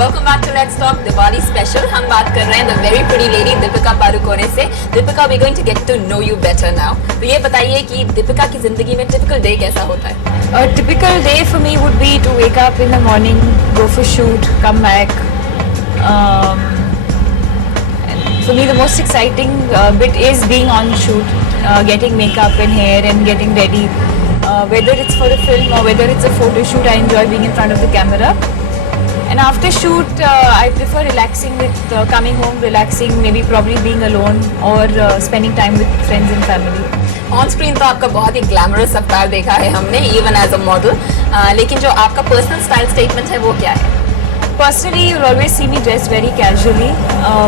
Welcome back to let's talk Diwali special. हम बात कर रहे हैं the very pretty lady Deepika Padukone से। Deepika, we going to get to know you better now. तो ये बताइए कि दीपिका की जिंदगी में टिपिकल डे कैसा होता है? A typical day for me would be to wake up in the morning, go for shoot, come back. And for me, the most exciting bit is being on shoot, getting makeup and hair and getting ready. Whether it's for a film or whether it's a photo shoot, I enjoy being in front of the camera. And after shoot, I prefer relaxing with coming home, relaxing, maybe probably being alone or spending time with friends and family. On screen तो आपका बहुत ही glamorous अवतार देखा है हमने, even as a model, लेकिन जो आपका पर्सनल स्टाइल स्टेटमेंट है वो क्या है? Personally, you'll always see me dressed very casually,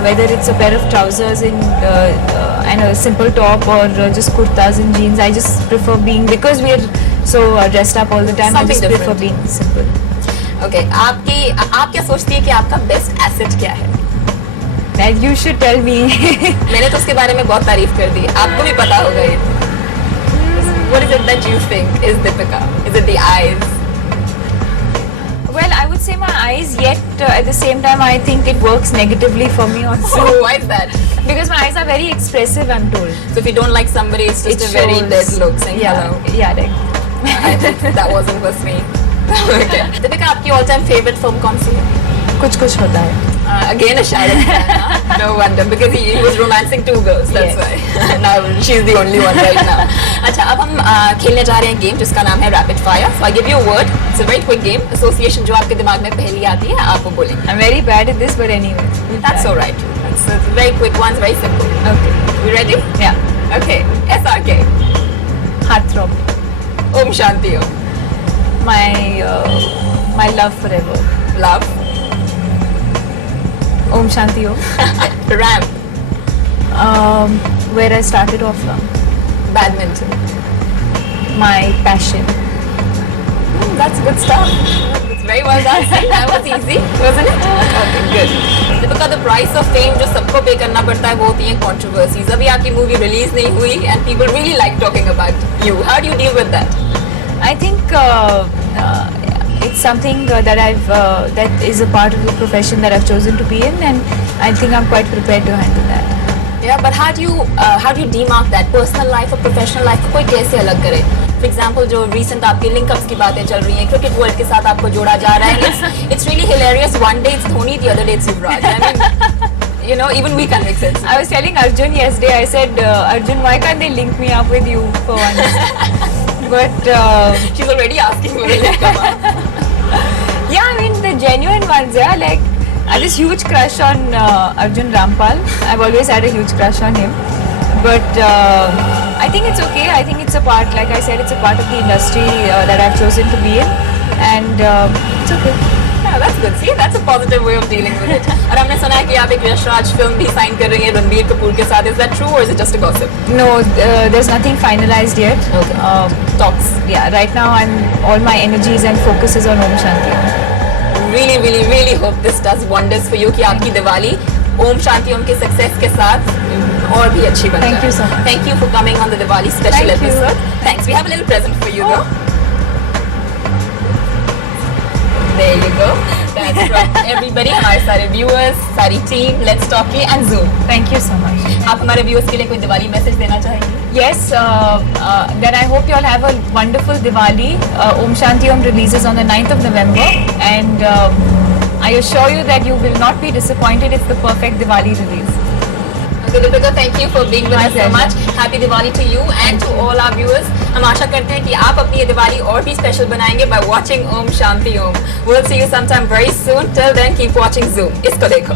whether it's a pair of trousers and a simple top or just kurtas and jeans. I just prefer being, because we are so dressed up all the time, Something I just prefer different. being simple. Okay, आप क्या सोचती है कि आपका best asset क्या है? That you should tell me. मैंने तो उसके बारे में बहुत तारीफ कर दी, आपको भी पता होगा ये। What is it that you think is Deepika? Is it the eyes? Well, I would say my eyes, yet at the same time, I think it works negatively for me also. Oh, why is that? Because my eyes are very expressive, I'm told. So if you don't like somebody, it's just It a very shows. dead look saying Yeah, hello. yeah, right. I think that wasn't with me. Okay. Deepika, आपकी all time favorite film कौन सी है? कुछ होता है. Again a Shah Rukh fan, huh? No wonder, because he was romancing two girls, that's Yes. why. Now she's the only one right now. अच्छा, अब हम खेलने जा रहे हैं गेम जिसका नाम है Rapid Fire. So I give you a word. It's a very quick game. Association जो आपके दिमाग में पहली आती है आप वो बोलेंगे. I'm very bad at this, but anyway. That's all right. It's a very quick one, very simple. Okay. You ready? Yeah. Okay. SRK. Heartthrob. Om Shanti Om. My love forever. Love. Om Shanti Om. Ramp. Where I started off from. Badminton. My passion. That's good stuff. It's very well done. See, that was easy, wasn't it? Okay, good. Deepika, the price of fame जो सबको पे करना पड़ता है वो होती है controversies. अभी आपकी मूवी रिलीज नहीं हुई and people really like talking about you. How do you deal with that? I think it's something that is a part of the profession that I've chosen to be in, and I think I'm quite prepared to handle that. Yeah, but how do you demark that personal life और professional life को कोई कैसे अलग करे? For example, जो recent आपकी linkups की बातें चल रही हैं, cricket world के साथ आपको जोड़ा जा रहा है, it's really hilarious. One day it's Dhoni, the other day it's Yuvraj. I mean, you know, even we can make sense. I was telling Arjun yesterday, I said, Arjun, why can't they link me up with you for once? But She's already asking for a link up. yeah, I mean the genuine ones, yeah. Like I have this huge crush on Arjun Rampal. I've always had a huge crush on him. But I think it's okay. I think it's a part, like I said, it's a part of the industry that I've chosen to be in, and it's okay. Yeah, that's good. See, that's a positive way of dealing with it. और हमने सुना है कि आप एक Yash Raj film भी sign कर रही हैं रणबीर कपूर के साथ. Is that true or is it just a gossip? No, there's nothing finalized yet. Okay. Talks. Yeah, right now all my energies and focus is on Om Shanti Om. Really, really, really hope this does wonders for you कि आपकी दिवाली ओम शांति ओम के success के साथ और भी अच्छी बन जाए. Thank you so much. Thank you for coming on the Diwali special Thank you. episode. Thanks. We have a little present for you though. There you go. That's from everybody. हमारे सारे viewers, सारी team, Let's Talk की and Zoom. Thank you so much. आप हमारे viewers के लिए कोई Diwali message देना चाहेंगे? Yes, then I hope you all have a wonderful Diwali. Om Shanti Om releases on the 9th of November, and I assure you that you will not be disappointed. It's the perfect Diwali release. Okay, Deepika, thank you for being with My us so pleasure. much. Happy Diwali to you and to all our viewers. हम आशा करते हैं कि आप अपनी ये दिवाली और भी special बनाएंगे by watching Om Shanti Om. We'll see you sometime very soon. Till then, keep watching Zoom. इसको देखो.